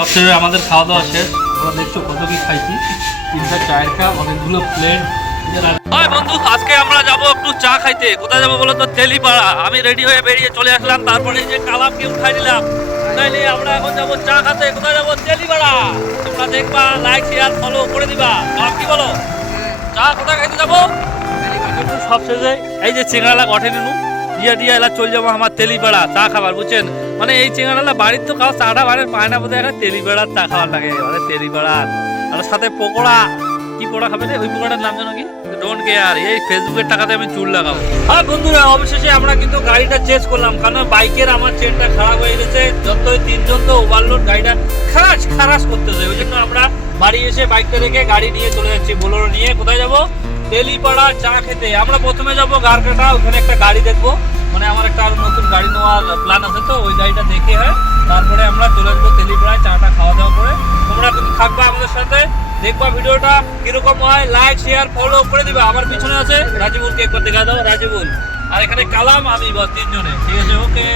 সবশেষে আমাদের খাওয়া দাওয়া শেষ। আমরা দেখছ কত কি খাইছি। তিনটা চায়ের কাপ অনেকগুলো প্লেট হয় বন্ধু আজকে আমরা যাব একটু চা খাইতে। কোথায় যাব বলো তো? তেলিপাড়া। আমি রেডি হয়ে বেরিয়ে চলে আসলাম। তারপরে যে কালামকে উঠাই নিলাম। নিয়ে আমরা এখন যাব চা খাতে। কোথায় যাব? তেলিপাড়া। তোমরা দেখবা লাইক শেয়ার ফলো করে দিবা। কালাম কি বলো? চা কোথায় খাইতে যাব? সবশেষে এই যে চিংড়ালা গঠে নিনু। দিয়া দিয়া এলা চলে যাব, আমার তেলিপাড়া, চা খাবার, বুঝছেন? মানে এই চিংড়ালা বাড়ির তো খাওয়া চাটা বাড়ির পায় না বোধহয় একটা তেলিপাড়ার চা খাওয়ার লাগে মানে তেলিপাড়ার। আর সাথে পকোড়া, কি পকোড়া খাবে ওই পকোড়ার নাম জানো কি? ডোন্ট কেয়ার এই ফেসবুকের টাকাতে আমি চুল লাগাবো। হ্যাঁ বন্ধুরা, অবশেষে আমরা কিন্তু গাড়িটা চেঞ্জ করলাম, কারণ বাইকের আমার চেনটা খারাপ হয়ে গেছে, যতই তিনজন তো ওভারলোড গাড়িটা খারাস খারাস করতেছে, ওই জন্য আমরা বাড়ি এসে বাইকটা রেখে গাড়ি নিয়ে চলে যাচ্ছি বোলোরো নিয়ে। কোথায় যাব? তেলিপাড়া চা খেতে। আমরা প্রথমে যাব গারকাটা, ওখানে একটা গাড়ি দেখব। মানে আমার একটা আরও নতুন গাড়ি নেওয়ার প্ল্যান আছে তো, ওই গাড়িটা দেখে হয়। তারপরে আমরা চলে আসব তেলিপাড়ায় চাটা খাওয়া দাওয়া করে। তোমরা কিন্তু থাকবা আমাদের সাথে, দেখবা ভিডিওটা কীরকম হয় লাইক শেয়ার ফলো করে দিবা। আমার পিছনে আছে রাজিবুলকে একবার দেখা দাও। রাজিবুল, আর এখানে কালাম, আমি বাস, তিনজনে। ঠিক আছে ওকে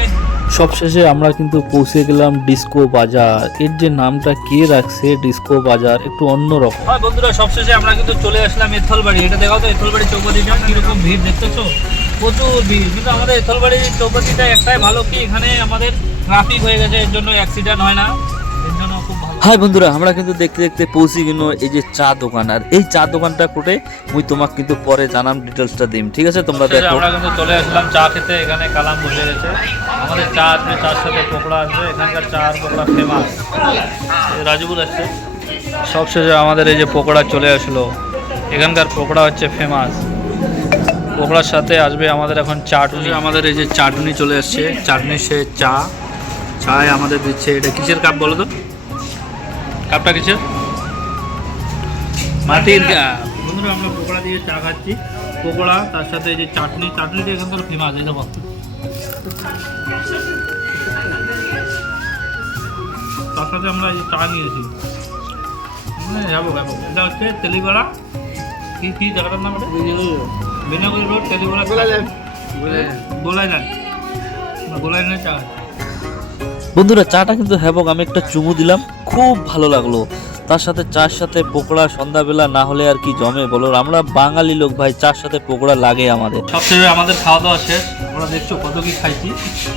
সবশেষে আমরা কিন্তু পৌঁছে গেলাম ডিস্কো বাজার। এর যে নামটা কে রাখছে ডিস্কো বাজার একটু অন্য রকম হ্যাঁ বন্ধুরা, সবশেষে আমরা কিন্তু চলে আসলাম এথলবাড়ি। এটা দেখো তো এথলবাড়ি চৌপাতিটা কীরকম ভিড় দেখতেছো প্রচুর ভিড়। কিন্তু আমাদের এথলবাড়ি চৌপাতিটা একটাই ভালো কি, এখানে আমাদের ট্রাফিক হয়ে গেছে, এর জন্য অ্যাক্সিডেন্ট হয় না। হাই বন্ধুরা আমরা কিন্তু দেখতে দেখতে পৌঁছে গেল এই যে চা দোকান। আর এই চা দোকানটা কোটে মুই তোমাক কিন্তু পরে জানাম ডিটেলসটা দিম ঠিক আছে? তোমরা দেখো। আমরা কিন্তু চলে আসলাম চা খেতে এখানে কালাম বসে গেছে আমাদের চা আসবে চার সাথে পকোড়া আসবে এখানকার চা আর পকোড়া ফেমাস রাজুবুল আসছে সবশেষে আমাদের এই যে পকোড়া চলে আসলো। এখানকার পকোড়া হচ্ছে ফেমাস পকোড়ার সাথে আসবে আমাদের এখন চাটনি। আমাদের এই যে চাটনি চলে আসছে চাটনির সে চা। চায় আমাদের দিচ্ছে এটা কিসের কাপ বলো তো? কাপটা কিসের মাটির বন্ধুরা আমরা পকোড়া দিয়ে চা খাচ্ছি। পকোড়া তার সাথে এই যে চাটনি চাটনিটা এখানকার ফেমাস এই দেখো। তার সাথে আমরা এই যে চা নিয়েছি। হ্যাঁ, যাব যাব। এটা হচ্ছে তেলিপাড়া কি কি জায়গাটার নাম এটা বিনাগুড়ি রোড তেলিপাড়া গোলাই লাইন গোলাই লাইনের চা। বন্ধুরা চাটা কিন্তু হ্যাবক আমি একটা চুমু দিলাম খুব ভালো লাগল। তার সাথে চার সাথে পকোড়া সন্ধ্যাবেলা না হলে আর কি জমে বলো? আমরা বাঙালি লোক ভাই চার সাথে পকোড়া লাগে আমাদের। সবশেষে আমাদের খাওয়া দাওয়া শেষ। আমরা দেখছ কত কি খাইছি।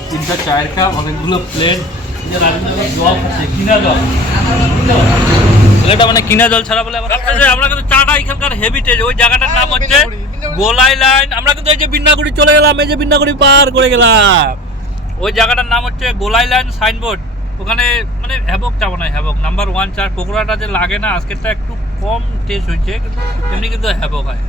তিনটা চায়ের কাপ অনেকগুলো প্লেট কিনা জল এটা মানে কিনা জল ছাড়া বলে আমরা কিন্তু চাটা এখানকার হেবিটেজ ওই জায়গাটার নাম হচ্ছে গোলাই লাইন। আমরা কিন্তু এই যে বিন্নাগুড়ি চলে গেলাম এই যে বিন্নাগুড়ি পার করে গেলাম। ওই জায়গাটার নাম হচ্ছে গোলাই লাইন সাইনবোর্ড। ওখানে মানে হ্যাবক চাবো না হ্যাবক। নাম্বার ওয়ান চার পকোড়াটা যে লাগে না, আজকেরটা একটু কম টেস্ট হয়েছে, কিন্তু এমনি কিন্তু হ্যাবক হয়।